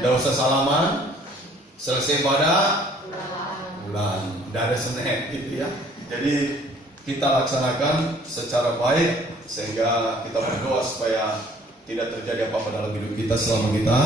Tidak usah salaman. Selesai pada pulang. Tidak ada snack gitu ya. Jadi kita laksanakan secara baik sehingga kita berdoa supaya tidak terjadi apa-apa dalam hidup kita selama kita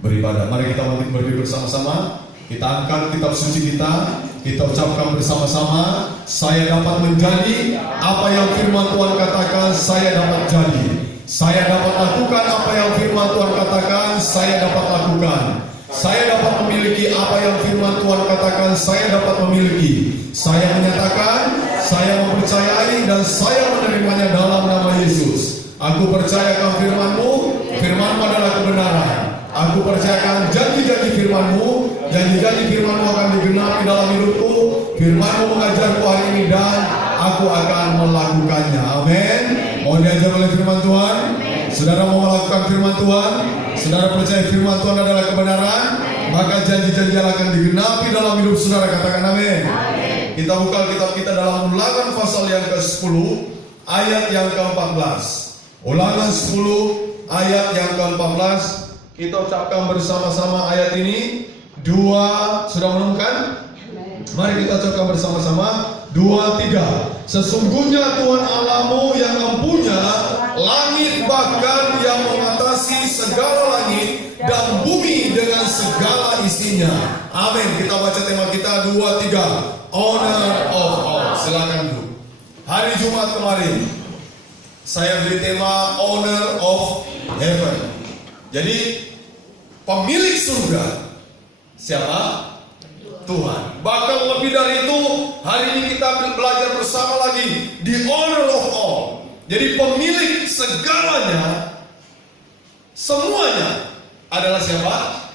beribadah. Mari kita berdiri bersama-sama. Kita angkat kitab suci kita ucapkan bersama-sama. Saya dapat menjadi apa yang firman Tuhan katakan saya dapat jadi. Saya dapat lakukan apa yang firman Tuhan katakan saya dapat lakukan. Saya dapat memiliki apa yang firman Tuhan katakan saya dapat memiliki. Saya menyatakan, saya mempercayai dan saya menerimanya dalam nama Yesus. Aku percayakan firman-Mu, firman-Mu adalah kebenaran. Aku percayakan janji-janji firman-Mu, janji-janji firman-Mu akan digenapi dalam hidupku. Firman-Mu mengajarku hari ini dan aku akan melakukannya. Amin. Mau diajar oleh firman Tuhan? Saudara mau melakukan firman Tuhan? Saudara percaya firman Tuhan adalah kebenaran? Maka janji-janji akan digenapi dalam hidup saudara. Katakan amin. Kita buka kitab kita dalam Ulangan pasal yang ke-10 ayat yang ke-14. Ulangan 10 ayat yang ke-14. Kita ucapkan bersama-sama ayat ini. Sudah menemukan? Mari kita ucapkan bersama-sama. 2, 3. Sesungguhnya Tuhan Allahmu yang mempunya langit bahkan yang mengatasi segala langit dan bumi dengan segala isinya. Amin. Kita baca tema kita 2, 3. Honor of all. Silakan dulu. Hari Jumat kemarin saya beri tema Honor of Heaven. Jadi pemilik surga siapa? Tuhan. Bahkan lebih dari itu, hari ini kita belajar bersama lagi the honor of all. Jadi pemilik segalanya, semuanya adalah siapa?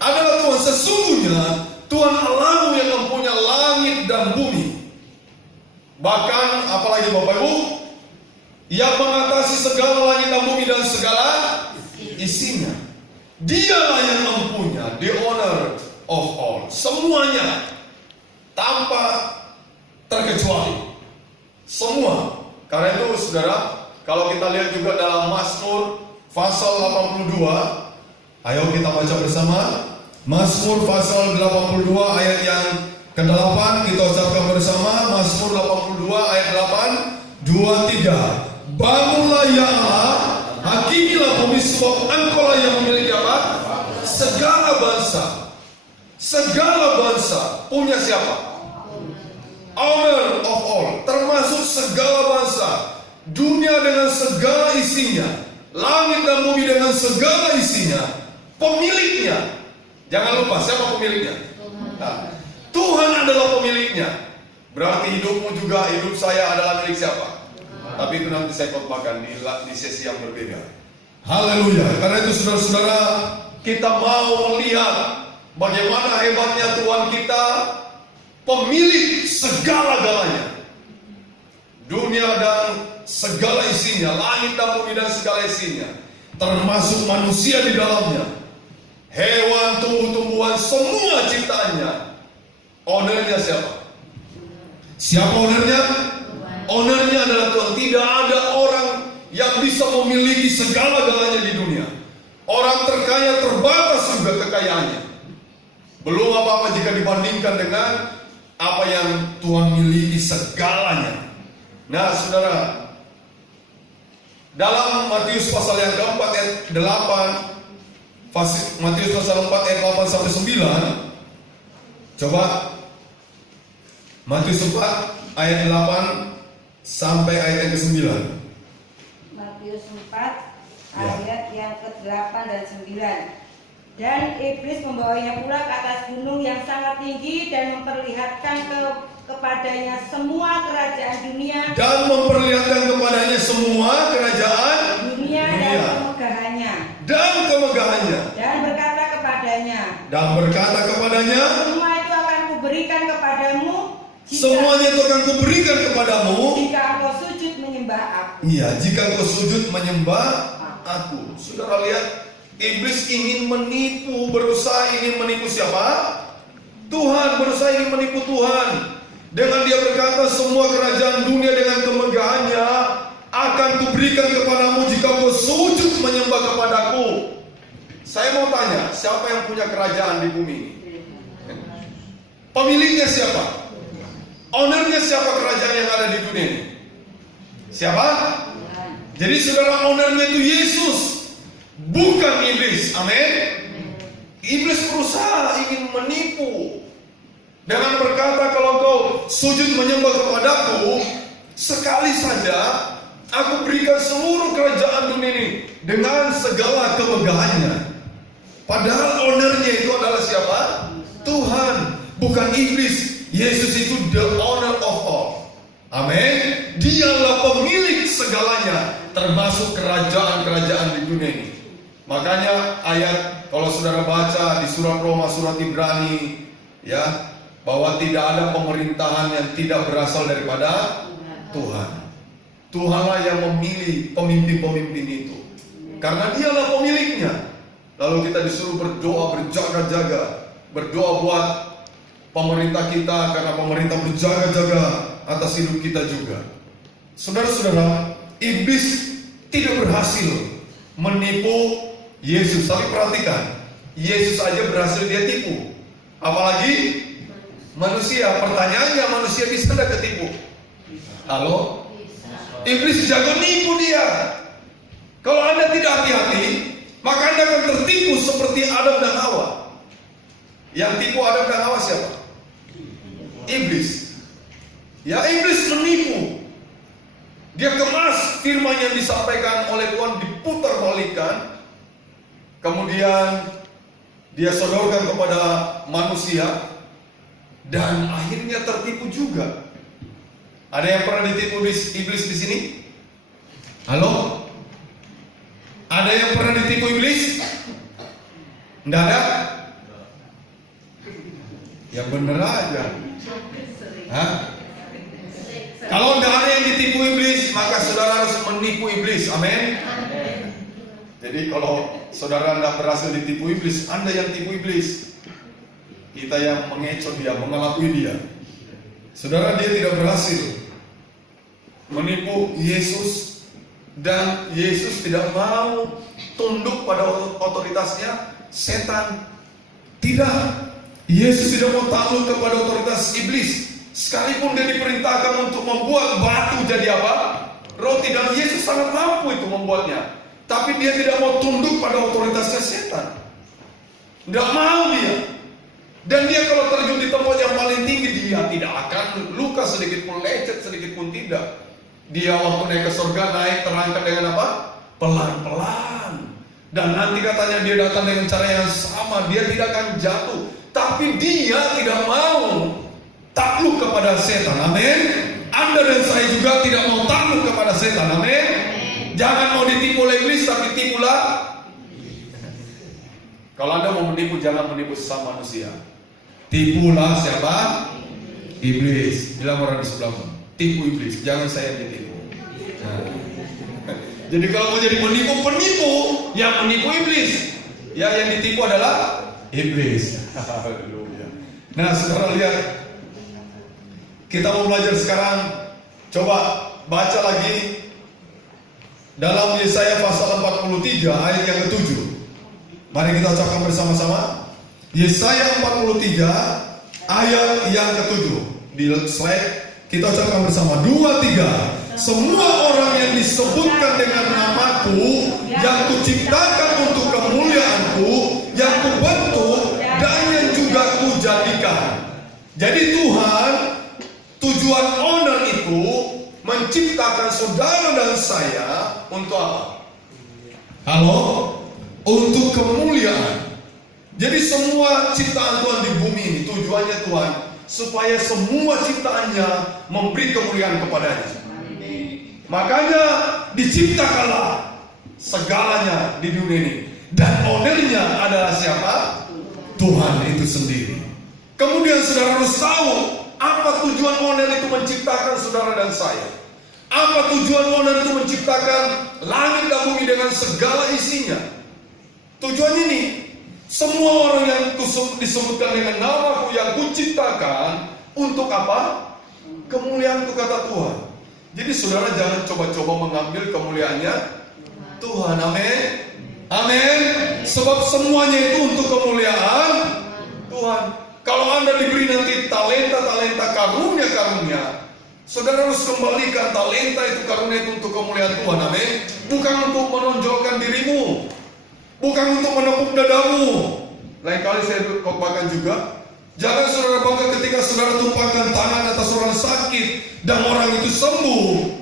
Adalah Tuhan. Sesungguhnya Tuhan Allahmu yang mempunyai langit dan bumi. Bahkan apalagi Bapak Ibu, yang mengatasi segala langit dan bumi dan segala isinya. Dialah yang mempunyai the honor of all. Semuanya tanpa terkecuali. Semua. Karena itu saudara, kalau kita lihat juga dalam Mazmur pasal 82, ayo kita baca bersama. Mazmur pasal 82 ayat yang ke-8 kita ucapkan bersama. Mazmur 82 ayat 8, 2, 3. Bangunlah ya Allah, hakimilah bumi sebab Engkaulah yang memiliki apa? Segala bangsa. Segala bangsa punya siapa? Honor of all, termasuk segala bangsa, dunia dengan segala isinya, langit dan bumi dengan segala isinya, pemiliknya. Jangan lupa siapa pemiliknya? Nah, Tuhan adalah pemiliknya. Berarti hidupmu juga, hidup saya adalah milik siapa? Tapi itu nanti saya khotbahkan di sesi yang berbeda. Haleluya. Karena itu saudara-saudara, kita mau melihat bagaimana hebatnya Tuhan kita, pemilik segala-galanya. Dunia dan segala isinya, langit dan bumi dan segala isinya, termasuk manusia di dalamnya, hewan, tumbuh-tumbuhan, semua ciptaannya. Ownernya siapa? Siapa ownernya? Ownernya adalah Tuhan. Tidak ada orang yang bisa memiliki segala-galanya di dunia. Orang terkaya terbatas juga kekayaannya. Belum apa-apa jika dibandingkan dengan apa yang Tuhan miliki segalanya. Nah saudara, dalam Matius pasal yang keempat ayat 8, Matius pasal 4 ayat 8 sampai 9. Coba Matius 4 ayat 8 sampai ayat yang ke-9. Matius 4 ayat yang ke-8 dan 9. Dan iblis membawanya pula ke atas gunung yang sangat tinggi dan memperlihatkan kepadanya semua kerajaan dunia. Dan memperlihatkan kepadanya semua kerajaan dunia dan kemegahannya. Dan berkata kepadanya. Semua itu akan kuberikan kepadamu. Semuanya itu akan kuberikan kepadamu. Jika engkau sujud menyembah aku. Iya, jika engkau sujud menyembah aku. Saudara lihat. Iblis ingin menipu, berusaha ingin menipu siapa? Tuhan, berusaha ingin menipu Tuhan. Dengan dia berkata semua kerajaan dunia dengan kemegahannya akan kuberikan kepadamu jika kau sujud menyembah kepadaku. Saya mau tanya, siapa yang punya kerajaan di bumi ini? Pemiliknya siapa? Ownernya siapa kerajaan yang ada di dunia ini? Siapa? Jadi saudara, ownernya itu Yesus, bukan iblis. Amin. Iblis berusaha ingin menipu dengan berkata, kalau kau sujud menyembah kepadaku, sekali saja aku berikan seluruh kerajaan dunia ini dengan segala kemegahannya. Padahal ownernya itu adalah siapa? Tuhan, bukan iblis. Yesus itu the owner of all. Amin. Dialah pemilik segalanya, termasuk kerajaan-kerajaan di dunia ini. Makanya ayat, kalau saudara baca di surat Roma, surat Ibrani, ya, bahwa tidak ada pemerintahan yang tidak berasal daripada Tuhan. Tuhanlah yang memilih pemimpin-pemimpin itu, karena dialah pemiliknya. Lalu kita disuruh berdoa, berjaga-jaga, berdoa buat pemerintah kita, karena pemerintah berjaga-jaga atas hidup kita juga. Saudara-saudara, iblis tidak berhasil menipu Yesus. Tapi perhatikan, Yesus aja berhasil dia tipu, apalagi manusia. Pertanyaannya, manusia bisa tidak ketipu? Halo? Iblis jago nipu dia. Kalau Anda tidak hati-hati, maka Anda akan tertipu seperti Adam dan Hawa. Yang tipu Adam dan Hawa siapa? Iblis. Ya, iblis menipu. Dia kemas firman yang disampaikan oleh Tuhan, diputar balikan, kemudian dia sodorkan kepada manusia, dan akhirnya tertipu juga. Ada yang pernah ditipu iblis di sini? Halo? Ada yang pernah ditipu iblis? Enggak ada? Yang bener aja. Hah? Kalau enggak ada yang ditipu iblis, maka saudara harus menipu iblis. Amin. Jadi kalau saudara Anda berhasil ditipu iblis, Anda yang tipu iblis. Kita yang mengecoh dia, mengelabui dia. Saudara, dia tidak berhasil menipu Yesus, dan Yesus tidak mau tunduk pada otoritasnya setan. Tidak. Yesus tidak mau takluk kepada otoritas iblis, sekalipun dia diperintahkan untuk membuat batu jadi apa? Roti, dan Yesus sangat mampu itu membuatnya. Tapi dia tidak mau tunduk pada otoritasnya setan. Tidak mau dia. Dan dia kalau terjun di tempat yang paling tinggi, dia tidak akan luka sedikit pun, lecet sedikit pun tidak. Dia waktu naik ke surga, naik terangkat dengan apa? Pelan-pelan. Dan nanti katanya dia datang dengan cara yang sama, dia tidak akan jatuh. Tapi dia tidak mau takluk kepada setan. Amin. Anda dan saya juga tidak mau takluk kepada setan. Amin. Jangan mau ditipu oleh iblis, tapi tipulah. Kalau Anda mau menipu, jangan menipu sesama manusia. Tipulah siapa? Iblis. Bilang orang di sebelahmu, tipu iblis, jangan saya ditipu. Nah. Jadi kalau mau jadi penipu, yang menipu iblis. Ya, yang ditipu adalah iblis. Haleluya. Nah, saudara lihat, kita mau belajar sekarang. Coba baca lagi dalam Yesaya pasal 43 ayat yang ke-7. Mari kita ucapkan bersama-sama. Yesaya 43 ayat yang ke-7. Di slide kita ucapkan bersama. 2, 3. Semua orang yang disebutkan dengan namaku, yang kuciptakan untuk kemuliaanku, yang kubentuk dan yang juga kujadikan. Jadi Tuhan, tujuan owner itu menciptakan saudara dan saya untuk apa? Halo? Untuk kemuliaan. Jadi semua ciptaan Tuhan di bumi ini, tujuannya Tuhan supaya semua ciptaannya memberi kemuliaan kepadanya. Makanya diciptakanlah segalanya di dunia ini, dan ownernya adalah siapa? Tuhan itu sendiri. Kemudian saudara harus tahu apa tujuan owner itu menciptakan saudara dan saya. Apa tujuan owner itu menciptakan langit dan bumi dengan segala isinya? Tujuan ini, semua orang yang disebutkan dengan namaku yang kuciptakan untuk apa? Kemuliaanku, kata Tuhan. Jadi saudara jangan coba-coba mengambil kemuliaannya Tuhan. Amin. Amin. Sebab semuanya itu untuk kemuliaan Tuhan. Kalau Anda diberi nanti talenta-talenta, karunia-karunia, saudara harus kembalikan talenta itu, karunia itu untuk kemuliaan Tuhan. Amin. Bukan untuk menonjolkan dirimu, bukan untuk menepuk dadamu. Lain kali saya khotbahkan juga, jangan saudara bangga ketika saudara tumpahkan tangan atas orang sakit dan orang itu sembuh.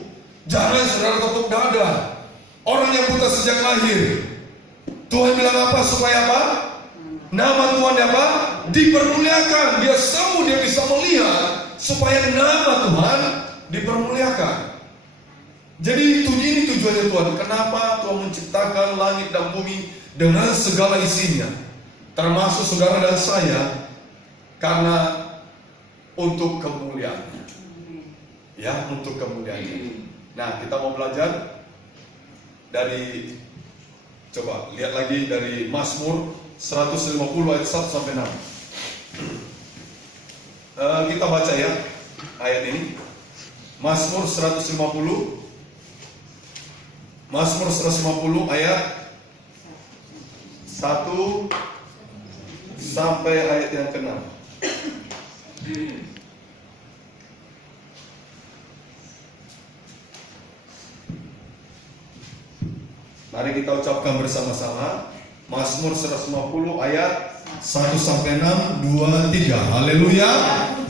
Jangan saudara tepuk dada. Orang yang buta sejak lahir, Tuhan bilang apa? Supaya apa? Nama Tuhan apa? Dipermuliakan. Dia sembuh, dia bisa melihat, supaya nama Tuhan dipermuliakan. Jadi ini tujuannya Tuhan. Kenapa Tuhan menciptakan langit dan bumi dengan segala isinya, termasuk saudara dan saya? Karena untuk kemuliaan. Ya, untuk kemuliaan. Nah, kita mau belajar dari, coba lihat lagi dari Mazmur 150 ayat 1 sampai 6. Kita baca ya ayat ini. Mazmur 150 ayat 1 sampai ayat yang ke-6. Mari kita ucapkan bersama-sama Mazmur 150 ayat 1 sampai 6, 2, 3. Haleluya.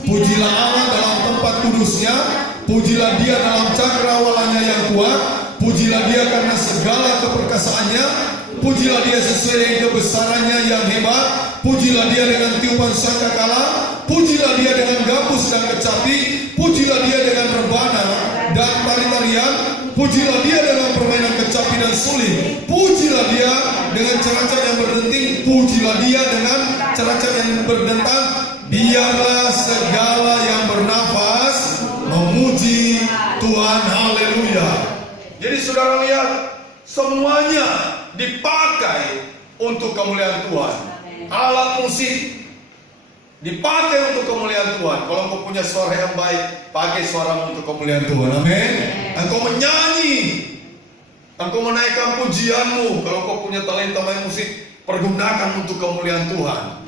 Pujilah Allah dalam tempat kudusnya, pujilah Dia dalam cakrawalanya yang kuat, pujilah Dia karena segala keperkasaannya, pujilah Dia sesuai dengan kebesarannya yang hebat, pujilah Dia dengan tiupan sangkakala, pujilah Dia dengan gambus dan kecapi, pujilah Dia dengan rebana dan tari-tarian, pujilah Dia dengan permainan kecapi dan suling, pujilah Dia dengan ceracap yang berdenting, pujilah Dia dengan ceracap yang berdentang. Biarlah segala yang bernafas memuji Tuhan. Haleluya. Jadi saudara lihat, semuanya dipakai untuk kemuliaan Tuhan. Alat musik dipakai untuk kemuliaan Tuhan. Kalau engkau punya suara yang baik, pakai suaramu untuk kemuliaan Tuhan. Amin. Engkau menyanyi, engkau menaikkan pujianmu. Kalau engkau punya talenta main musik, pergunakan untuk kemuliaan Tuhan.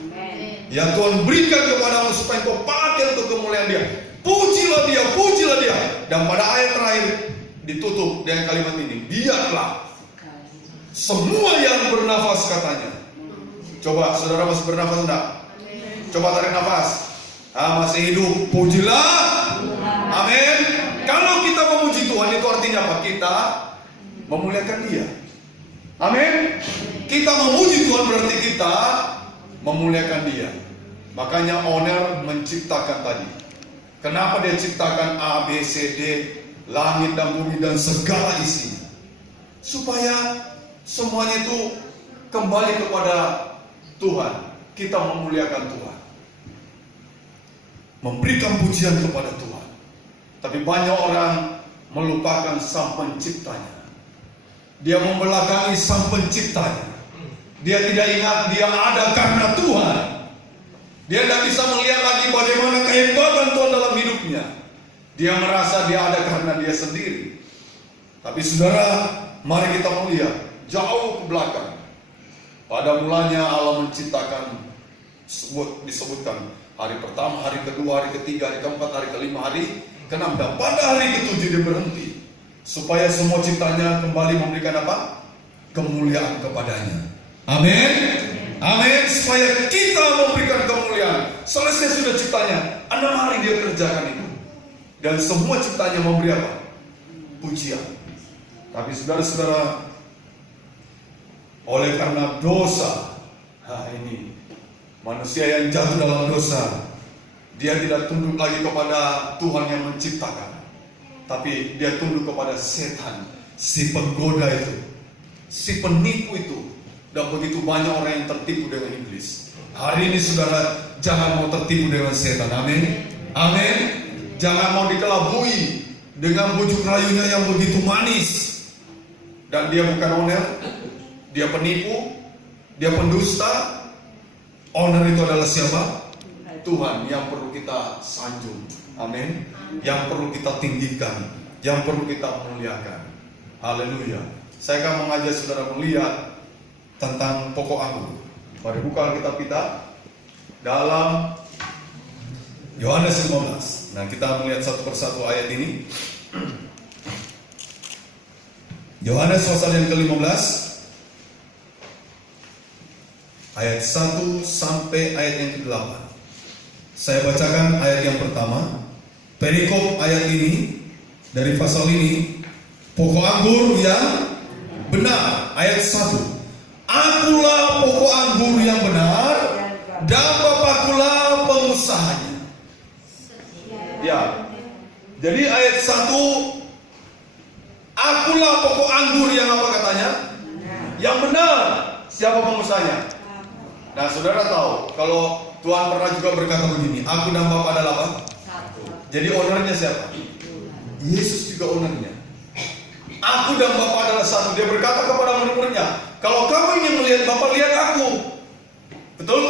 Ya Tuhan berikan kepadamu supaya engkau pakai untuk kemuliaan Dia. Pujilah Dia, pujilah Dia. Dan pada ayat terakhir ditutup dengan kalimat ini, biarlah semua yang bernafas, katanya. Coba saudara masih bernafas enggak? Coba tarik nafas. Masih hidup, pujilah. Amin. Kalau kita memuji Tuhan, itu artinya apa? Kita memuliakan Dia. Amin. Kita memuji Tuhan berarti kita memuliakan Dia. Makanya owner menciptakan tadi. Kenapa Dia ciptakan A, B, C, D, langit dan bumi dan segala isinya? Supaya semuanya itu kembali kepada Tuhan. Kita memuliakan Tuhan, memberikan pujian kepada Tuhan. Tapi banyak orang melupakan Sang Penciptanya. Dia membelakangi Sang Penciptanya. Dia tidak ingat Dia ada karena Tuhan. Dia tidak bisa melihat lagi bagaimana kehebatan Tuhan dalam hidupnya. Dia merasa Dia ada karena Dia sendiri. Tapi saudara, mari kita melihat jauh ke belakang. Pada mulanya Allah menciptakan, disebutkan hari pertama, hari kedua, hari ketiga, hari keempat, hari kelima, hari keenam, dan pada hari ketujuh Dia berhenti, supaya semua ciptanya kembali memberikan apa? Kemuliaan kepadanya. Amin. Amin. Supaya kita memberikan kemuliaan. Selesai sudah ciptanya, 6 hari Dia kerjakan itu, dan semua ciptanya memberi apa? Pujian. Tapi saudara-saudara, oleh karena dosa, ini manusia yang jatuh dalam dosa, dia tidak tunduk lagi kepada Tuhan yang menciptakan, tapi dia tunduk kepada setan, si penggoda itu, si penipu itu. Dan begitu banyak orang yang tertipu dengan iblis. Hari ini saudara, jangan mau tertipu dengan setan. Amin. Amin. Jangan mau dikelabui dengan bujuk rayunya yang begitu manis. Dan dia bukan owner, dia penipu, dia pendusta. Owner itu adalah siapa? Tuhan yang perlu kita sanjung. Amin. Yang perlu kita tinggikan, yang perlu kita muliakan. Haleluya. Saya akan mengajak saudara melihat tentang pokok anggur. Mari buka Alkitab kita dalam Yohanes 15. Nah, kita melihat satu persatu ayat ini. Yohanes pasal yang ke-15 ayat 1 sampai ayat yang ke-8. Saya bacakan ayat yang pertama. Perikop ayat ini dari pasal ini, pokok anggur yang benar. Ayat 1. Akulah pokok anggur yang benar dan Bapakkulah pengusahanya. Ya. Jadi ayat 1, akulah pokok anggur yang apa katanya? Yang benar. Siapa pengusahanya? Nah, saudara tahu kalau Tuhan pernah juga berkata begini, aku dan Bapa adalah apa? Jadi ownernya siapa? Yesus juga ownernya. Aku dan Bapa adalah satu. Dia berkata kepada murid-muridnya, kalau kamu ingin melihat Bapa, lihat aku. Betul?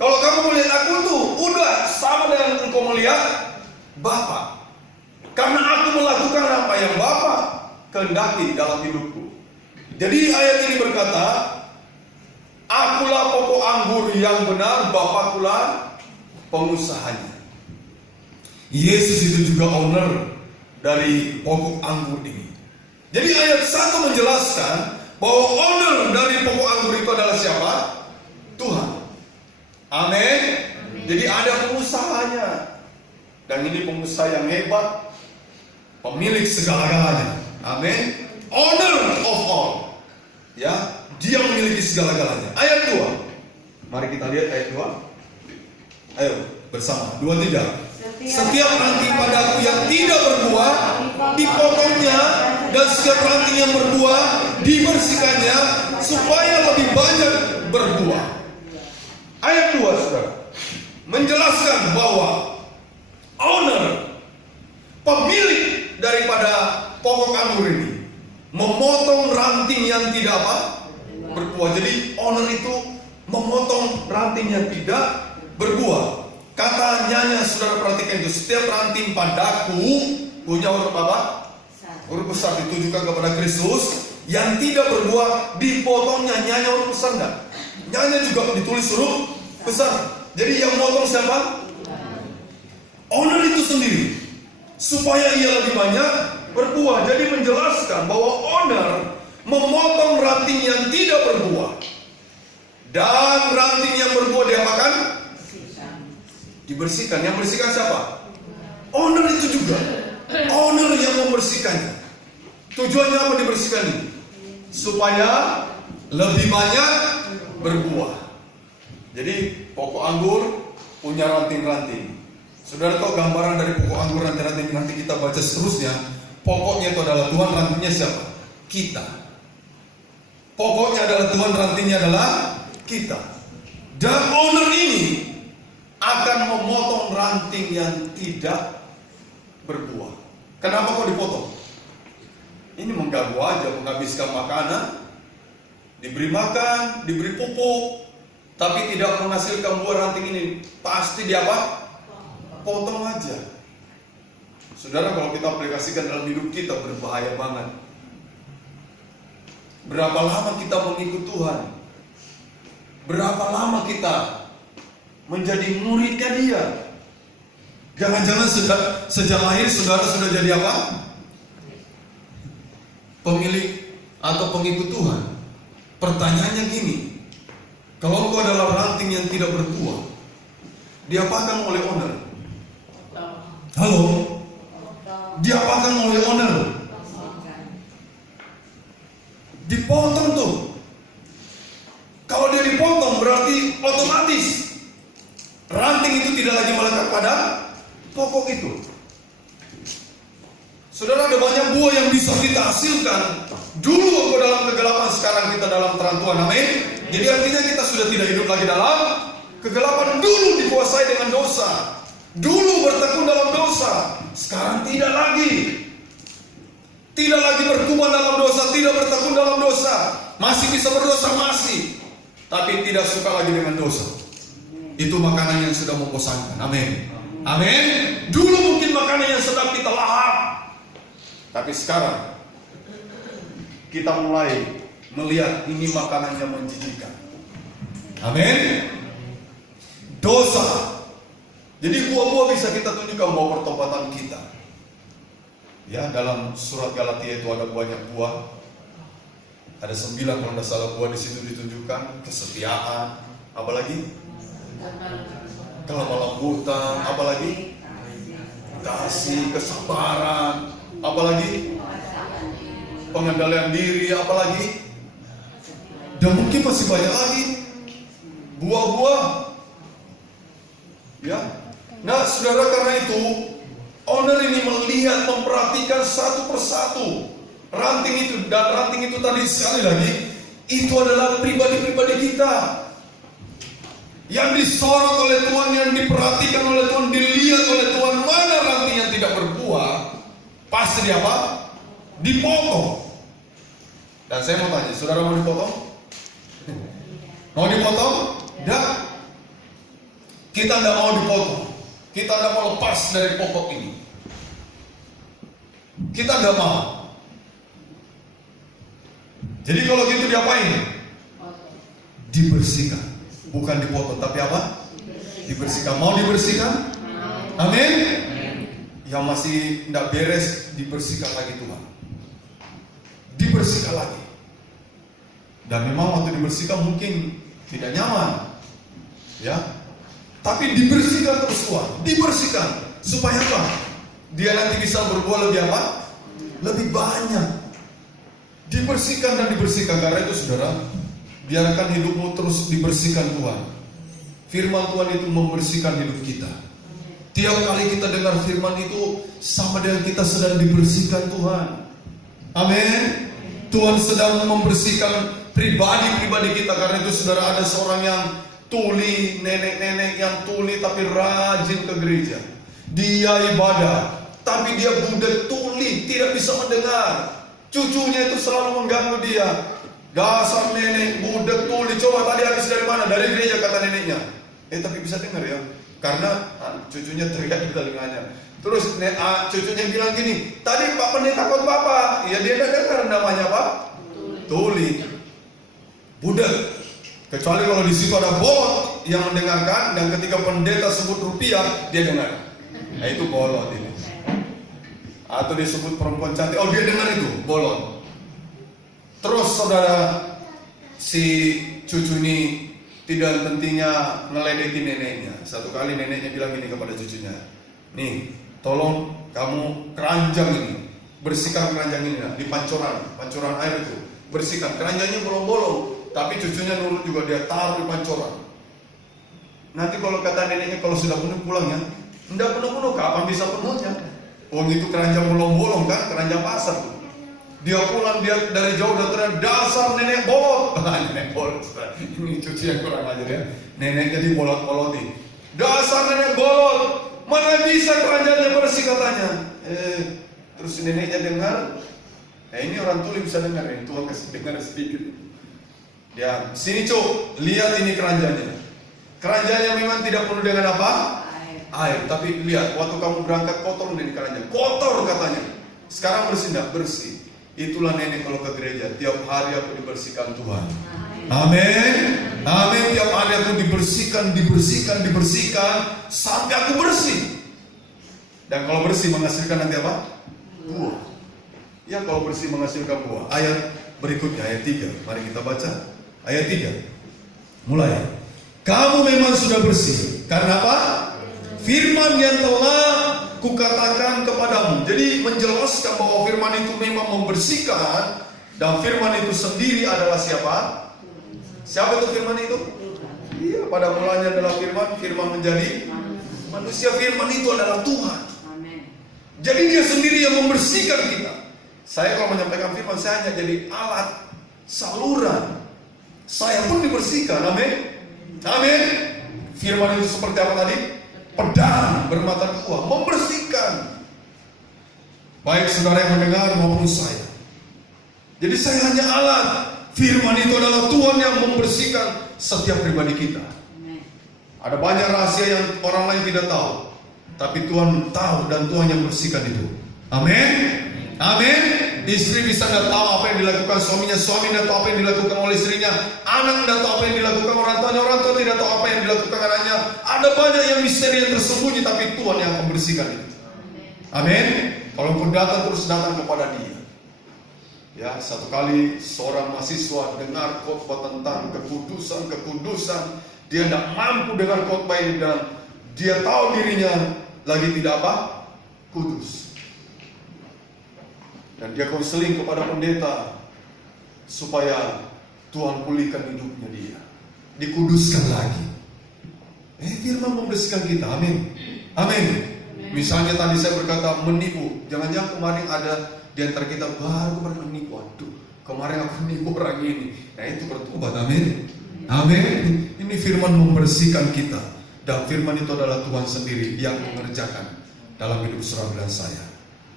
Kalau kamu melihat aku tuh udah sama dengan engkau melihat Bapa. Karena aku melakukan apa yang Bapa kehendaki dalam hidupku. Jadi ayat ini berkata, akulah pokok anggur yang benar, Bapakkulah pengusahanya. Yesus itu juga owner dari pokok anggur ini. Jadi ayat 1 menjelaskan bahwa owner dari pokok anggur itu adalah siapa? Tuhan. Amin. Jadi ada pengusahanya. Dan ini pengusaha yang hebat, pemilik segala-galanya. Amin. Owner of all. Ya, dia memiliki segala-galanya. Ayat 2. Mari kita lihat ayat 2. Ayo bersama. 2, 3. Setiap ranting padaku yang tidak berbuah dipotongnya, dan setiap ranting yang berbuah dibersihkannya supaya lebih banyak berbuah. Ayat 2, saudara, menjelaskan bahwa owner, pemilik daripada pokok anggur ini, memotong ranting yang tidak apa? Berbuah. Jadi owner itu memotong ranting yang tidak berbuah. Kata Nyanyi, saudara perhatikan itu, setiap ranting padaku punya huruf apa? Huruf besar, ditujukan kepada Kristus. Yang tidak berbuah dipotongnya. Nyanyi huruf besar enggak? Nyanyi juga ditulis huruf besar. Jadi yang motong siapa? Owner itu sendiri, supaya ia lebih banyak berbuah. Jadi menjelaskan bahwa owner memotong ranting yang tidak berbuah, dan ranting yang berbuah diapakan? Dibersihkan. Yang bersihkan siapa? Owner itu juga. Owner yang membersihkannya. Tujuannya apa dibersihkan ini? Supaya lebih banyak berbuah. Jadi pokok anggur punya ranting-ranting. Saudara tahu gambaran dari pokok anggur ranting-ranting, nanti kita baca seterusnya. Pokoknya itu adalah Tuhan, rantingnya siapa? Kita. Pokoknya adalah Tuhan, rantingnya adalah kita. Dan owner ini akan memotong ranting yang tidak berbuah. Kenapa kok dipotong? Ini mengganggu aja, menghabiskan makanan, diberi makan, diberi pupuk, tapi tidak menghasilkan buah. Ranting ini pasti dia apa? Potong aja. Saudara, kalau kita aplikasikan dalam hidup kita, berbahaya banget. Berapa lama kita mengikut Tuhan? Berapa lama kita menjadi muridnya Dia? Jangan-jangan sejak lahir saudara sudah jadi apa? Pemilik atau pengikut Tuhan. Pertanyaannya gini, kalau engkau adalah ranting yang tidak berbuah, diapakan oleh owner? Halo? Diapakan oleh owner? Dipotong tuh. Kalau dia dipotong berarti otomatis ranting itu tidak lagi melekat pada pokok itu. Saudara, ada banyak buah yang bisa kita hasilkan. Dulu waktu dalam kegelapan, sekarang kita dalam terang Tuhan. Amin. Jadi artinya kita sudah tidak hidup lagi dalam kegelapan. Dulu dikuasai dengan dosa, dulu bertekun dalam dosa. Sekarang tidak lagi. Tidak lagi berkuman dalam dosa, tidak bertekun dalam dosa. Masih bisa berdosa, masih, tapi tidak suka lagi dengan dosa. Itu makanan yang sudah membosankan. Amin. Amin. Dulu mungkin makanan yang sedang kita lahap, tapi sekarang kita mulai melihat ini makanannya menjijikan. Amin. Dosa. Jadi buah-buah bisa kita tunjukkan bahwa pertobatan kita. Ya, dalam surat Galatia itu ada banyak buah. Ada 9 kalau tidak salah buah di situ ditunjukkan. Kesetiaan, apalagi kelemah lembutan, apalagi kasih, kesabaran, apalagi pengendalian diri, apalagi, dan mungkin masih banyak lagi buah-buah. Ya, nah saudara, karena itu owner ini melihat, memperhatikan satu persatu ranting itu, dan ranting itu tadi sekali lagi itu adalah pribadi-pribadi kita yang disorot oleh Tuhan, yang diperhatikan oleh Tuhan, dilihat oleh Tuhan. Mana ranting yang tidak berbuah, pasti dia apa? Dipotong. Dan saya mau tanya, saudara mau dipotong? Mau dipotong? Tidak. Kita tidak mau dipotong. Kita tidak mau lepas dari pokok ini. Kita tidak mau. Jadi kalau gitu diapain? Dibersihkan. Bukan dipotong, tapi apa? Dibersihkan. Mau dibersihkan? Amin. Yang masih tidak beres, dibersihkan lagi Tuhan. Dibersihkan lagi. Dan memang waktu dibersihkan mungkin tidak nyaman, ya. Tapi dibersihkan terus Tuhan. Dibersihkan supaya apa? Dia nanti bisa berbuah lebih apa? Lebih banyak. Dibersihkan dan dibersihkan. Karena itu saudara, biarkan hidupmu terus dibersihkan Tuhan. Firman Tuhan itu membersihkan hidup kita. Tiap kali kita dengar firman itu sama dengan kita sedang dibersihkan Tuhan. Amin. Tuhan sedang membersihkan pribadi-pribadi kita. Karena itu saudara, ada seorang yang tuli, nenek-nenek yang tuli tapi rajin ke gereja. Dia ibadah, tapi dia budak tuli, tidak bisa mendengar. Cucunya itu selalu mengganggu dia. Dasar nenek, budak tuli. Coba tadi habis dari mana? Dari gereja, kata neneknya. Tapi bisa dengar ya. Karena cucunya teriak di telinganya. Terus cucunya bilang gini, tadi Pak Pendeta khotbah apa? Ya dia tidak dengar namanya apa? Tuli. Budak. Kecuali kalau di situ ada bolot yang mendengarkan, dan ketika pendeta sebut rupiah, dia dengar. Nah itu bolot ini. Atau disebut perempuan cantik, oh dia dengar itu, bolot. Terus saudara, si cucu ini tidak hentinya ngeledekin neneknya. Satu kali neneknya bilang gini kepada cucunya, nih tolong kamu keranjang ini, bersihkan keranjang ini, di pancoran air itu, bersihkan. Keranjangnya bolong-bolong, tapi cucunya nurut juga, dia taruh di pancoran. Nanti kalau kata neneknya, kalau sudah penuh pulang ya. Enggak penuh-penuh, kapan bisa penuhnya? Oh itu keranjang bolong-bolong kan, keranjang pasar tuh. Dia pulang, dia dari jauh udah teriak, dasar nenek bolot. Nenek bolot, ini cucu yang kurang ajar ya. Nenek jadi bolot-boloti. Dasar nenek bolot, mana bisa keranjangnya bersih katanya. Terus neneknya dengar. Ini orang tuli bisa dengar ya, Tuhan kasih dengar sedikit. Ya, sini cuk, lihat ini keranjangnya. Keranjangnya memang tidak penuh dengan apa? Air. Tapi lihat, waktu kamu berangkat kotor dari keranjang. Kotor katanya. Sekarang bersih enggak? Bersih. Itulah nenek kalau ke gereja, tiap hari aku dibersihkan Tuhan. Amin. Amin. Tiap hari aku dibersihkan sampai aku bersih. Dan kalau bersih menghasilkan nanti apa? Buah. Ya, kalau bersih menghasilkan buah. Ayat berikutnya, ayat 3. Mari kita baca. Ayat 3. Mulai. Kamu memang sudah bersih. Karena apa? Firman yang telah kukatakan kepadamu. Jadi menjelaskan bahwa firman itu memang membersihkan. Dan firman itu sendiri adalah siapa? Siapa itu firman itu? Iya, pada mulanya adalah firman. Firman menjadi manusia. Firman itu adalah Tuhan. Jadi dia sendiri yang membersihkan kita. Saya kalau menyampaikan firman, saya hanya jadi alat, saluran. Saya pun dibersihkan. Amin. Amin. Firman itu seperti apa tadi? Pedang bermata dua, membersihkan. Baik saudara yang mendengar maupun saya. Jadi saya hanya alat. Firman itu adalah Tuhan yang membersihkan setiap pribadi kita. Ada banyak rahasia yang orang lain tidak tahu, tapi Tuhan tahu dan Tuhan yang bersihkan itu. Amin. Amin. Istri bisa tidak tahu apa yang dilakukan suaminya, suami tidak tahu apa yang dilakukan oleh istrinya, anak tidak tahu apa yang dilakukan orang tuanya, orang tua tidak tahu apa yang dilakukan anaknya. Ada banyak yang misteri yang tersembunyi, tapi Tuhan yang akan membersihkan itu. Amin. Kalau kau datang, terus datang kepada Dia. Ya, satu kali seorang mahasiswa dengar khotbah tentang kekudusan, dia tidak mampu dengar khotbah ini dan dia tahu dirinya lagi tidak kudus. Dan dia konseling kepada pendeta supaya Tuhan pulihkan hidupnya dia, dikuduskan lagi. Firman membersihkan kita, amin. Amin. Misalnya tadi saya berkata menipu, jangan-jangan kemarin ada di antara kita baru pernah menipu. Aduh, kemarin aku menipu orang ini. Nah itu bertobat, amin. Amin. Ini firman membersihkan kita. Dan firman itu adalah Tuhan sendiri yang mengerjakan dalam hidup saudara dan saya.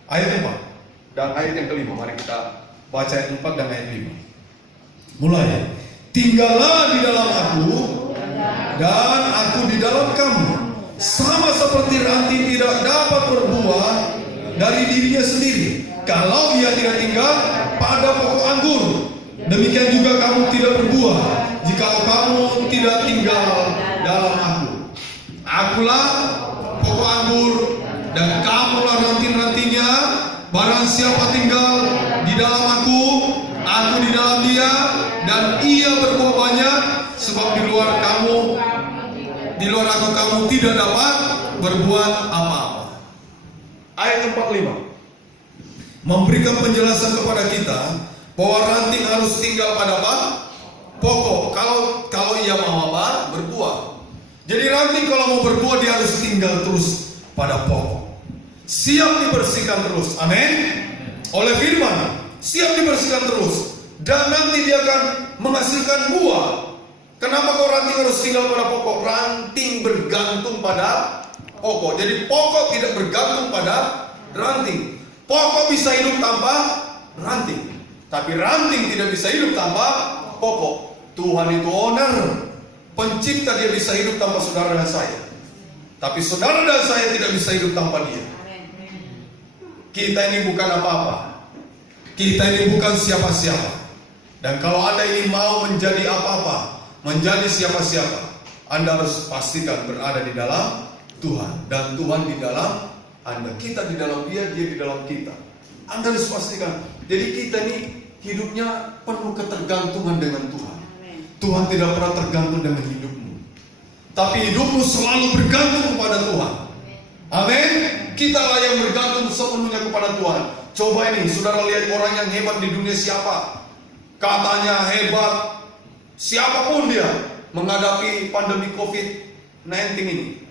Ayat 4 dan ayat yang kelima, mari kita baca ayat 4 dan ayat 5. Mulai. Tinggallah di dalam aku dan aku di dalam kamu. Sama seperti ranting tidak dapat berbuah dari dirinya sendiri kalau ia tidak tinggal pada pokok anggur. Demikian juga kamu tidak berbuah jikalau kamu tidak tinggal dalam aku. Akulah pokok anggur dan kamulah ranting-rantingnya. Barang siapa tinggal di dalam aku di dalam dia, dan ia berbuah banyak, sebab di luar aku kamu tidak dapat berbuat apa-apa. Ayat 45 memberikan penjelasan kepada kita bahwa ranting harus tinggal pada pokok. Kalau ia mau berbuah. Jadi ranting kalau mau berbuah dia harus tinggal terus pada pokok. Siap dibersihkan terus, amin. Oleh firman, siap dibersihkan terus, dan nanti dia akan menghasilkan buah. Kenapa kok ranting harus tinggal pada pokok? Ranting bergantung pada pokok. Jadi pokok tidak bergantung pada ranting. Pokok bisa hidup tanpa ranting, tapi ranting tidak bisa hidup tanpa pokok. Tuhan itu owner, pencipta, dia bisa hidup tanpa saudara dan saya. Tapi saudara dan saya tidak bisa hidup tanpa dia. Kita ini bukan apa-apa. Kita ini bukan siapa-siapa. Dan kalau Anda ini mau menjadi apa-apa, menjadi siapa-siapa, Anda harus pastikan berada di dalam Tuhan. Dan Tuhan di dalam Anda. Kita di dalam Dia, Dia di dalam kita. Anda harus pastikan. Jadi kita ini hidupnya penuh ketergantungan dengan Tuhan. Tuhan tidak pernah tergantung dengan hidupmu, tapi hidupmu selalu bergantung kepada Tuhan. Amin. Kitalah yang bergantung sepenuhnya kepada Tuhan. Coba ini, saudara lihat orang yang hebat di dunia siapa? Katanya hebat, siapapun dia menghadapi pandemi COVID-19 ini,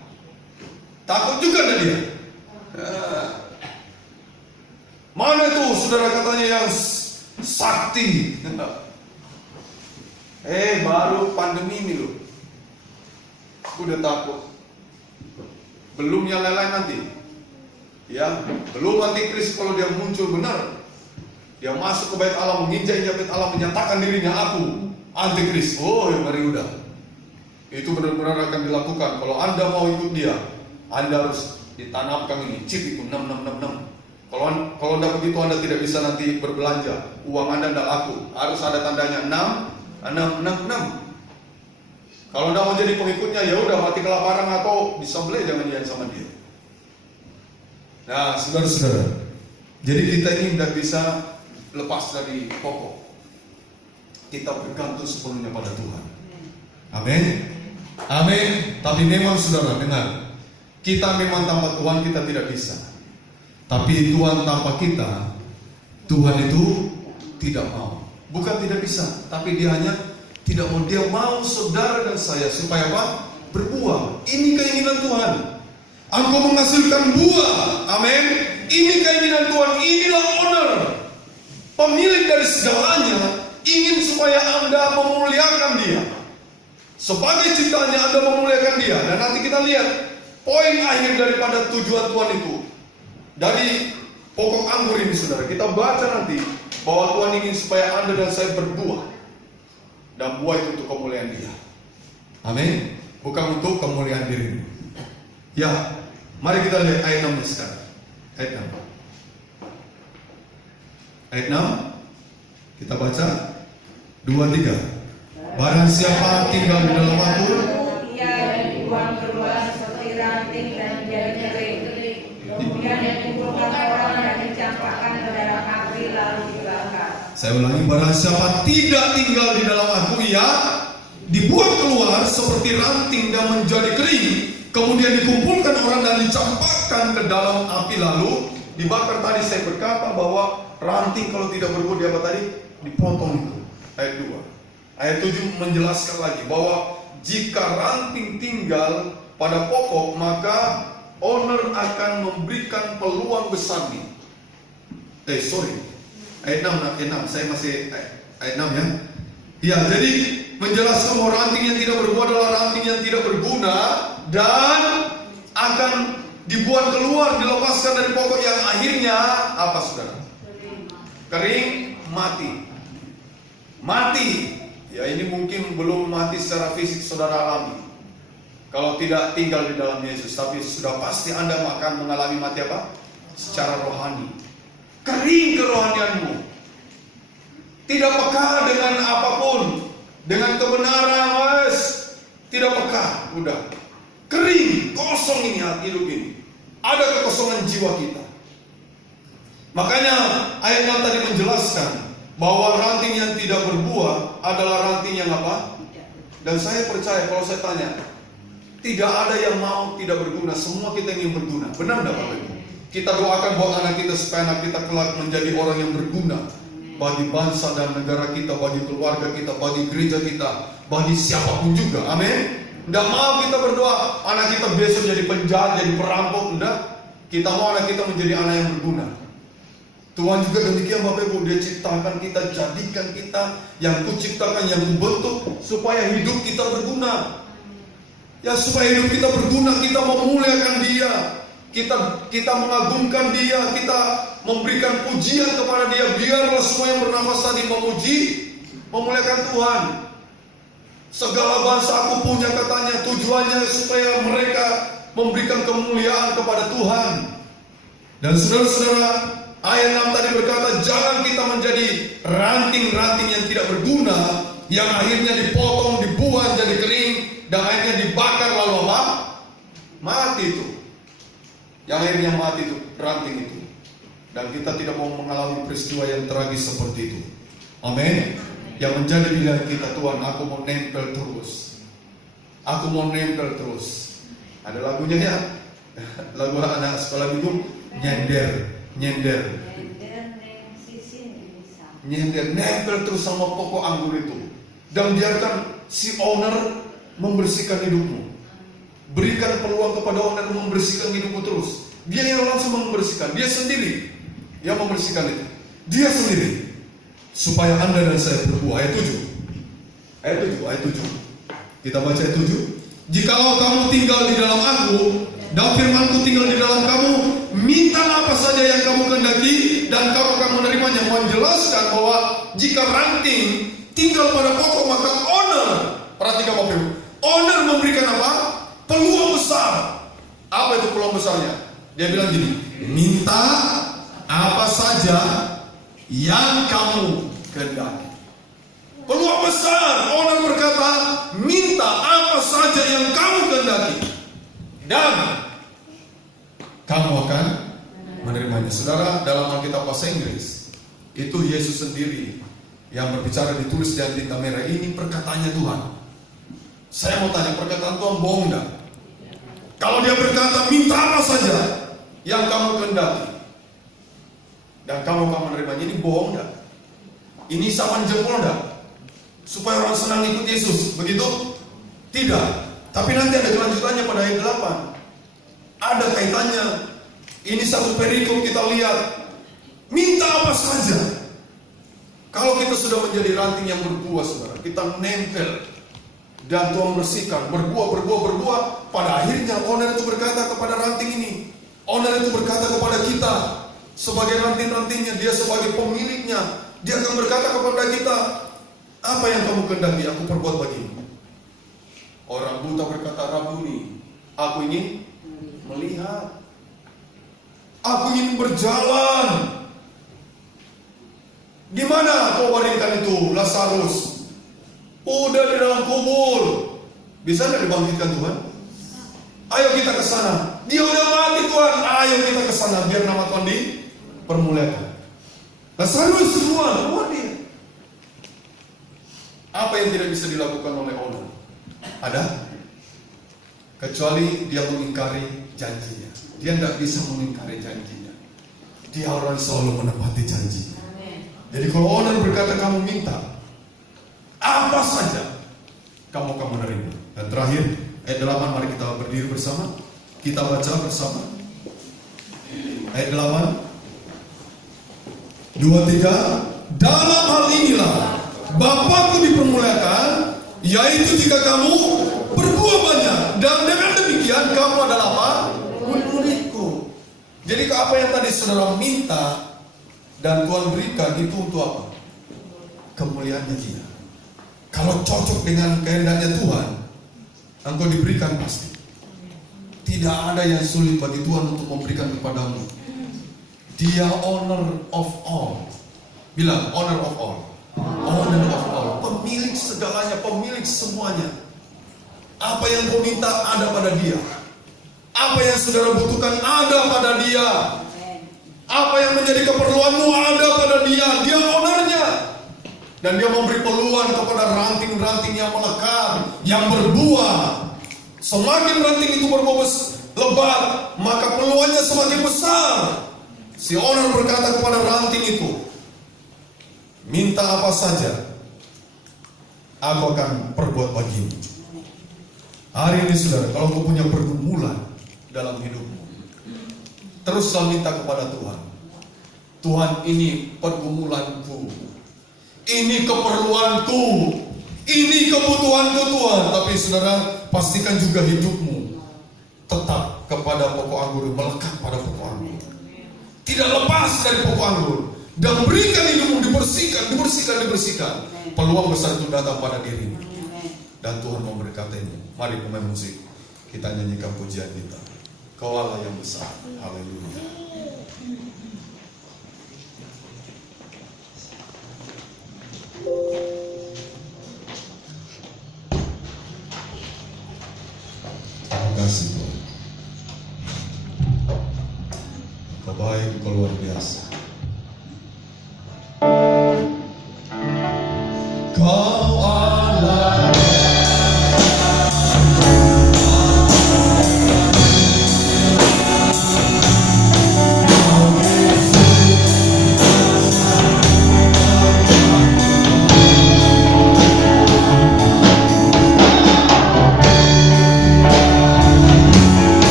takut juga ada dia. Mana itu saudara katanya yang sakti? Baru pandemi ini loh, udah takut. Belum yang lain-lain nanti. Ya, belum antikris kalau dia muncul benar. Dia masuk ke bait Allah, menginjak-injak bait Allah, menyatakan dirinya aku antikris. Oh, yang ngeri udah. Itu benar-benar akan dilakukan. Kalau Anda mau ikut dia, Anda harus ditanamkan ini chip itu 666. Kalau Anda begitu, Anda tidak bisa nanti berbelanja. Uang Anda tidak laku. Harus ada tandanya 666. Kalau Anda mau jadi pengikutnya, ya udah mati kelaparan atau disembelih, jangan jalan sama dia. Nah, saudara-saudara, jadi kita ini tidak bisa lepas dari pokok. Kita bergantung sepenuhnya pada Tuhan. Amin. Amin. Tapi memang saudara dengar, kita memang tanpa Tuhan kita tidak bisa. Tapi Tuhan tanpa kita, Tuhan itu tidak mau. Bukan tidak bisa, tapi dia hanya tidak mau. Dia mau saudara dan saya supaya apa? Berbuah. Ini keinginan Tuhan. Engkau menghasilkan buah. Amin. Ini keinginan Tuhan. Inilah owner, pemilik dari segalanya. Ingin supaya Anda memuliakan dia. Sebagai ciptaannya Anda memuliakan dia. Dan nanti kita lihat poin akhir daripada tujuan Tuhan itu. Dari pokok anggur ini saudara, kita baca nanti bahwa Tuhan ingin supaya Anda dan saya berbuah. Dan buah itu untuk kemuliaan dia. Amin. Bukan untuk kemuliaan dirimu. Ya, mari kita lihat ayat 6 sekarang. Ayat 6. Ayat 6 kita baca 2-3. Barang siapa tinggal di dalam aku, ia dibuang keluar seperti ranting dan menjadi kering. Kemudian dikumpulkan orang dan dicampakkan ke dalam api lalu dibakar. saya ulangi, barang siapa tidak tinggal di dalam aku, ia dibuang keluar seperti ranting dan menjadi kering. Kemudian dikumpulkan orang dan dicampakkan ke dalam api lalu dibakar. Tadi saya berkata bahwa ranting kalau tidak berbuah di apa tadi? Dipotong itu. Ayat 2. Ayat 7 menjelaskan lagi bahwa jika ranting tinggal pada pokok, maka owner akan memberikan peluang besar nih. Ayat 6, saya masih ayat 6 ya. Ya, jadi menjelaskan bahwa ranting yang tidak berbuah adalah ranting yang tidak berguna dan akan dibuat keluar, dilepaskan dari pokok yang akhirnya apa saudara? Kering, mati. Ya, ini mungkin belum mati secara fisik saudara alami. Kalau tidak tinggal di dalam Yesus, tapi sudah pasti Anda akan mengalami mati apa? Secara rohani. Kering kerohanianmu. Tidak peka dengan apapun, dengan kebenaran, tidak peka, udah kering, kosong ini hati hidup ini. Ada kekosongan jiwa kita. Makanya ayat yang tadi menjelaskan bahwa ranting yang tidak berbuah adalah ranting yang apa? Dan saya percaya kalau saya tanya, tidak ada yang mau tidak berguna, semua kita ingin berguna. Benar tidak Bapak Ibu? Kita doakan buat anak kita supaya anak kita kelak menjadi orang yang berguna bagi bangsa dan negara kita, bagi keluarga kita, bagi gereja kita, bagi siapapun juga. Amin. Tidak mau kita berdoa anak kita besok jadi penjahat, jadi perampok. Tidak. Kita mau anak kita menjadi anak yang berguna. Tuhan juga demikian Bapak Ibu, Dia ciptakan kita, jadikan kita, yang kuciptakan, yang kubentuk supaya hidup kita berguna. Ya, supaya hidup kita berguna, kita memuliakan Dia, kita mengagungkan Dia, kita memberikan pujian kepada Dia. Biarlah semua yang bernafas tadi memuji, memuliakan Tuhan. Segala bangsa aku punya katanya, tujuannya supaya mereka memberikan kemuliaan kepada Tuhan. Dan saudara-saudara, ayat 6 tadi berkata, jangan kita menjadi ranting-ranting yang tidak berguna, yang akhirnya dipotong, dibuang jadi kering, dan akhirnya dibakar lalu apa? Mati itu. Yang akhirnya mati itu, ranting itu. Dan kita tidak mau mengalami peristiwa yang tragis seperti itu. Amin. Yang menjadi pilihan kita, Tuhan, aku mau nempel terus. Aku mau nempel terus. Ada lagunya ya? Lagu anak sekolah minggu, nyender, nempel terus sama pokok anggur itu. Dan biarkan si owner membersihkan hidupmu. Berikan peluang kepada owner membersihkan hidupmu terus. Dia yang langsung membersihkan, dia sendiri yang membersihkan itu. Dia sendiri. Supaya Anda dan saya berbuah. Ayat 7. Kita baca ayat 7. Jikalau kamu tinggal di dalam aku dan firmanku tinggal di dalam kamu, mintalah apa saja yang kamu kehendaki dan kamu akan menerimanya. Menjelaskan bahwa jika ranting tinggal pada pokok, maka owner, perhatikan Bapak Ibu, owner memberikan apa? Peluang besar. Apa itu peluang besarnya? Dia bilang gini, minta apa saja yang kamu kehendaki. Peluang besar. Owner berkata, minta apa saja yang kamu kehendaki dan kamu akan menerimanya. Saudara, dalam Alkitab bahasa Inggris itu Yesus sendiri yang berbicara, ditulis dengan tinta merah. Ini perkataannya Tuhan. Saya mau tanya, perkataan Tuhan bohong enggak? Kalau dia berkata minta apa saja yang kamu kehendaki dan kamu akan menerimanya, ini bohong enggak? Ini isapan jempol enggak? Supaya orang senang ikut Yesus, begitu? Tidak. Tapi nanti ada kelanjutannya pada ayat 8. Ada kaitannya. Ini satu perikop kita lihat. Minta apa saja. Kalau kita sudah menjadi ranting yang berbuah, saudara, kita nempel dan Tuhan bersihkan, berbuah. Pada akhirnya owner itu berkata kepada ranting ini, owner itu berkata kepada kita sebagai ranting-rantingnya, dia sebagai pemiliknya, dia akan berkata kepada kita, apa yang kamu kehendaki aku perbuat bagimu. Orang buta berkata, Rabuni, aku ingin melihat, aku ingin berjalan. Di mana kau baringkan itu Lazarus? Udah di dalam kubur. Bisa nggak dibangkitkan Tuhan? Ayo kita ke sana. Dia udah mati Tuhan. Ayo kita ke sana biar nama Tuhan dipermuliakan. Lazarus keluar dia. Apa yang tidak bisa dilakukan oleh owner? Ada? Kecuali dia mengingkari janjinya. Dia tidak bisa mengingkari janjinya. Dia orang selalu menepati janjinya. Jadi kalau owner berkata kamu minta apa saja, kamu akan menerima. Dan terakhir, ayat 8, mari kita berdiri bersama. Kita baca bersama. Ayat 8. 2, 3. Dalam hal inilah Bapakku dipermuliakan, yaitu jika kamu berbuah banyak, dan dengan demikian kamu adalah apa? Murid-muridku. Jadi apa yang tadi saudara minta dan Tuhan berikan itu untuk apa? Kemuliaannya Dia. Kalau cocok dengan kehendaknya Tuhan, engkau diberikan pasti. Tidak ada yang sulit bagi Tuhan untuk memberikan kepadamu. Dia owner of all. Bilang owner of all. Owner of all. Pemilik segalanya, pemilik semuanya. Apa yang kau minta ada pada Dia. Apa yang saudara butuhkan ada pada Dia. Apa yang menjadi keperluanmu ada pada Dia. Dia ownernya. Dan Dia memberi peluang kepada ranting-ranting yang melekat, yang berbuah. Semakin ranting itu berbuah lebat, maka peluangnya semakin besar. Si owner berkata kepada ranting itu, minta apa saja, aku akan perbuat bagimu. Hari ini saudara, kalau kau punya pergumulan dalam hidupmu, teruslah minta kepada Tuhan. Tuhan, ini pergumulanku, ini keperluanku, ini kebutuhanku Tuhan. Tapi saudara, pastikan juga hidupmu tetap kepada pokok anggur, melekat pada pokok anggur. Tidak lepas dari pokok anggur. Dan berikan hidupmu dibersihkan. Peluang besar itu datang pada dirimu. Dan Tuhan memberkatimu. Mari pemain musik, kita nyanyikan pujian kita. Kau Allah yang besar. Haleluya. Terima kasih Tuhan. Kau baik, kau luar biasa. Kau Allah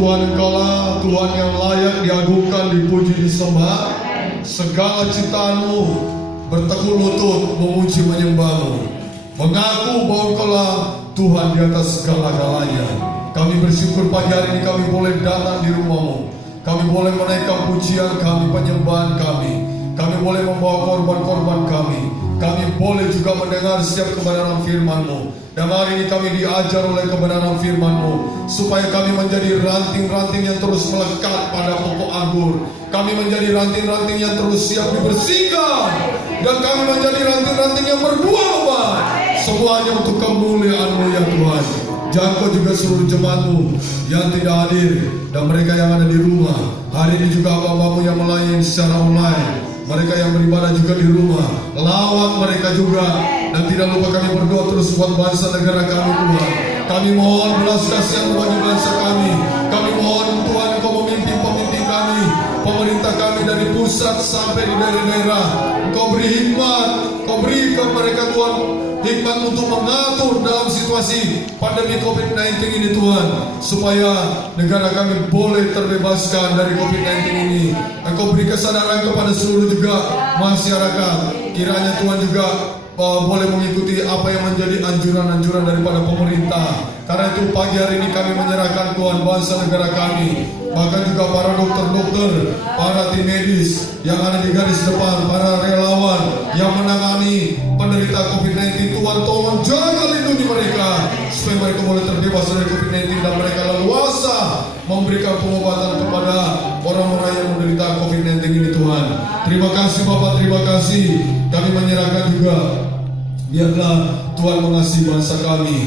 Tuhan, Engkaulah Tuhan yang layak diagungkan, dipuji, disembah. Segala ciptaanmu bertekuk lutut memuji menyembahmu, mengaku bahwa Engkaulah Tuhan di atas segala-galanya. Kami bersyukur pagi hari ini kami boleh datang di rumah-Mu. Kami boleh menaikkan pujian kami, penyembahan kami. Kami boleh membawa korban-korban kami. Kami boleh juga mendengar setiap kebenaran firman-Mu. Dan hari ini kami diajar oleh kebenaran firman-Mu, supaya kami menjadi ranting-ranting yang terus melekat pada pokok anggur. Kami menjadi ranting-ranting yang terus siap dibersihkan. Dan kami menjadi ranting-ranting yang berbuah lebat. Semuanya untuk kemuliaan-Mu ya Tuhan. Jangkau juga seluruh jemaat-Mu yang tidak hadir dan mereka yang ada di rumah. Hari ini juga hamba-Mu yang melayani secara online, mereka yang beribadah juga di rumah. Lawat mereka juga. Dan tidak lupa kami berdoa terus buat bangsa negara kami, Tuhan. Kami mohon belas kasihan bagi bangsa kami. Kami mohon Tuhan Engkau memimpin pemimpin kami, pemerintah kami dari pusat sampai di daerah-daerah. Engkau beri hikmat, Engkau beri ke mereka Tuhan hikmat untuk mengatur dalam situasi pandemi COVID-19 ini Tuhan, supaya negara kami boleh terbebaskan dari COVID-19 ini. Engkau beri kesadaran kepada seluruh juga masyarakat. Kiranya Tuhan juga boleh mengikuti apa yang menjadi anjuran-anjuran daripada pemerintah. Karena itu pagi hari ini kami menyerahkan Tuhan bangsa negara kami, bahkan juga para dokter-dokter, para tim medis yang ada di garis depan, para relawan yang menangani penderita COVID-19. Tuhan tolong jaga lindungi mereka supaya mereka boleh terbebas dari COVID-19 dan mereka leluasa memberikan pengobatan kepada orang-orang yang menderita COVID-19 ini Tuhan. Terima kasih Bapak, terima kasih. Kami menyerahkan juga, biarlah Tuhan mengasihi bangsa kami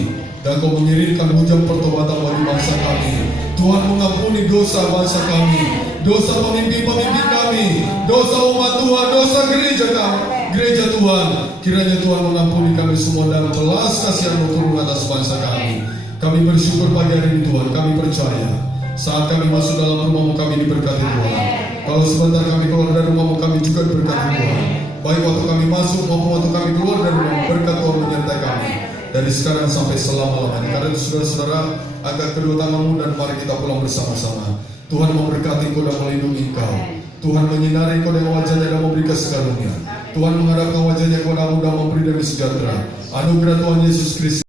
dan Kau mengirimkan hujan pertobatan bagi bangsa kami. Tuhan mengampuni dosa bangsa kami, dosa pemimpin-pemimpin kami, dosa umat Tuhan, dosa gereja kami, gereja Tuhan. Kiranya Tuhan mengampuni kami semua dan belas kasihan turun atas bangsa kami. Kami bersyukur pagi hari ini Tuhan, kami percaya saat kami masuk dalam rumah-Mu kami diberkati Tuhan. Kalau sebentar kami keluar dari rumah-Mu kami juga diberkati Tuhan. Baik waktu kami masuk maupun waktu kami keluar dari rumah, berkat Tuhan menyertai kami dari sekarang sampai selama-lamanya. Karena itu saudara-saudara, angkat kedua tanganmu dan mari kita pulang bersama-sama. Tuhan memberkati engkau dan melindungi engkau. Tuhan menyinari engkau dengan wajahnya dan memberi kasih karunia. Tuhan menghadapkan wajahnya kepadamu dan memberi damai sejahtera. Anugerah Tuhan Yesus Kristus